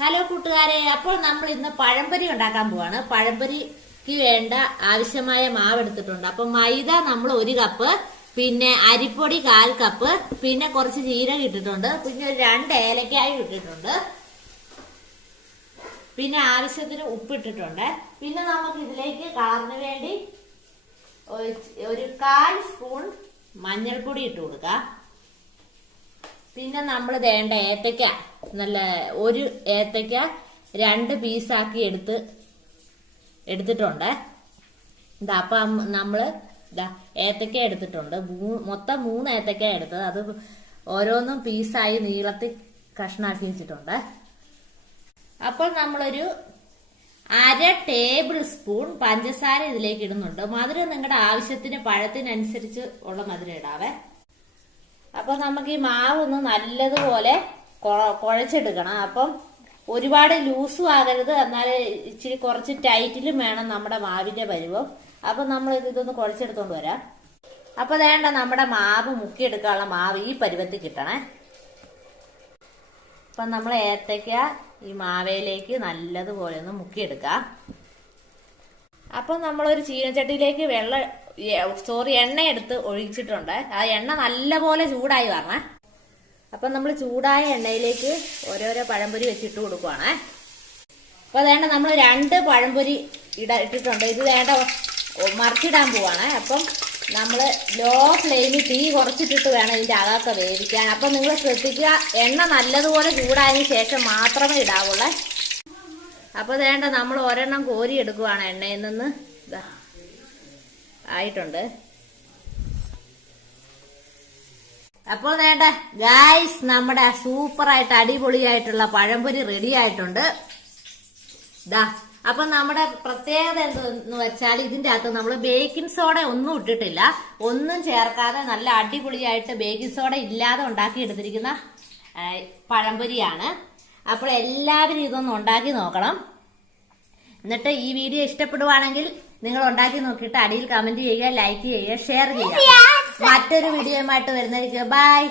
Hello കൂട്ടുകാരെ, അപ്പോൾ നമ്മൾ ഇന്ന് പഴംപൊരി ഉണ്ടാക്കാൻ പോവാണ്. പഴംപൊരിക്ക് വേണ്ട ആവശ്യമായ മാവ് എടുത്തിട്ടുണ്ട്. അപ്പൊ മൈദ നമ്മൾ 1 കപ്പ്, പിന്നെ അരിപ്പൊടി 1/4 കപ്പ്, പിന്നെ കുറച്ച് ജീരകം ഇട്ടിട്ടുണ്ട്, പിന്നെ ഒരു 2 ഏലക്കായും ഇട്ടിട്ടുണ്ട്, പിന്നെ ആവശ്യത്തിന് ഉപ്പിട്ടിട്ടുണ്ട്. പിന്നെ നമുക്ക് ഇതിലേക്ക് കളറിന് വേണ്ടി ഒരു 1/4 സ്പൂൺ മഞ്ഞൾപ്പൊടി ഇട്ട് കൊടുക്കാം. പിന്നെ നമ്മൾ വേണ്ട ഏത്തക്ക, നല്ല ഒരു ഏത്തക്ക 2 പീസാക്കി എടുത്തിട്ടുണ്ട്. ഇതാ അപ്പം നമ്മള് ഏത്തക്ക എടുത്തിട്ടുണ്ട്. മൊത്തം 3 ഏത്തക്ക എടുത്തത്. അത് ഓരോന്നും പീസായി നീളത്തിൽ കഷ്ണാക്കി വെച്ചിട്ടുണ്ട്. അപ്പോൾ നമ്മളൊരു 1/2 ടേബിൾ സ്പൂൺ പഞ്ചസാര ഇതിലേക്ക് ഇടുന്നുണ്ട്. മധുരം നിങ്ങളുടെ ആവശ്യത്തിന്, പഴത്തിനനുസരിച്ച് ഉള്ള മധുരം ഇടാവേ. അപ്പൊ നമുക്ക് ഈ മാവ് ഒന്ന് നല്ലതുപോലെ കുഴച്ചെടുക്കണം. അപ്പം ഒരുപാട് ലൂസും ആകരുത്, എന്നാൽ ഇച്ചിരി കുറച്ച് ടൈറ്റിലും വേണം നമ്മുടെ മാവിന്റെ പരുവം. അപ്പൊ നമ്മൾ ഇതൊന്ന് കുഴച്ചെടുത്തോണ്ട് വരാം. അപ്പൊ വേണ്ട നമ്മുടെ മാവ് മുക്കിയെടുക്കാനുള്ള മാവ് ഈ പരുവത്തിൽ കിട്ടണേ. അപ്പൊ നമ്മൾ ഏത്തയ്ക്ക ഈ മാവയിലേക്ക് നല്ലതുപോലെ ഒന്ന് മുക്കിയെടുക്കാം. അപ്പൊ നമ്മളൊരു ചീനച്ചട്ടിയിലേക്ക് എണ്ണ എടുത്ത് ഒഴിച്ചിട്ടുണ്ട്. ആ എണ്ണ നല്ലപോലെ ചൂടായി വരണേ. അപ്പൊ നമ്മൾ ചൂടായ എണ്ണയിലേക്ക് ഓരോരോ പഴംപൊരി വെച്ചിട്ട് കൊടുക്കുവാണേ. അപ്പൊ വേണ്ട നമ്മൾ 2 പഴംപൊരി ഇട്ടിട്ടുണ്ട്. ഇത് വേണ്ട മറിച്ചിടാൻ പോവാണ്. അപ്പം നമ്മള് ലോ ഫ്ലെയിമിൽ തീ കുറച്ചിട്ടിട്ട് വേണം ഇതിന്റെ അകമൊക്കെ വേവിക്കാൻ. അപ്പൊ നിങ്ങൾ ശ്രദ്ധിക്കുക, എണ്ണ നല്ലതുപോലെ ചൂടായതിനു ശേഷം മാത്രമേ ഇടാവുള്ളേ. അപ്പൊ വേണ്ട നമ്മൾ ഒരെണ്ണം കോരി എടുക്കുവാണ് എണ്ണയിൽ നിന്ന്. ഇതാ ആയിട്ടുണ്ട്. അപ്പോൾ വേണ്ട ഗായ്സ്, നമ്മുടെ സൂപ്പറായിട്ട് അടിപൊളിയായിട്ടുള്ള പഴംപൊരി റെഡി ആയിട്ടുണ്ട്. ദാ അപ്പൊ നമ്മുടെ പ്രത്യേകത എന്തെന്ന് വെച്ചാൽ ഇതിന്റെ അകത്ത് നമ്മൾ ബേക്കിംഗ് സോഡ ഒന്നും ഇട്ടിട്ടില്ല. ഒന്നും ചേർക്കാതെ നല്ല അടിപൊളിയായിട്ട് ബേക്കിംഗ് സോഡ ഇല്ലാതെ ഉണ്ടാക്കി എടുത്തിരിക്കുന്ന പഴംപൊരിയാണ്. അപ്പോൾ എല്ലാവരും ഇതൊന്ന് ഉണ്ടാക്കി നോക്കണം. എന്നിട്ട് ഈ വീഡിയോ ഇഷ്ടപ്പെടുവാണെങ്കിൽ നിങ്ങൾ ഉണ്ടാക്കി നോക്കിയിട്ട് അടിയിൽ കമന്റ് ചെയ്യുക, ലൈക്ക് ചെയ്യുക, ഷെയർ ചെയ്യുക. മറ്റൊരു വീഡിയോയുമായിട്ട് വരുന്നതായിരിക്കും. ബൈ.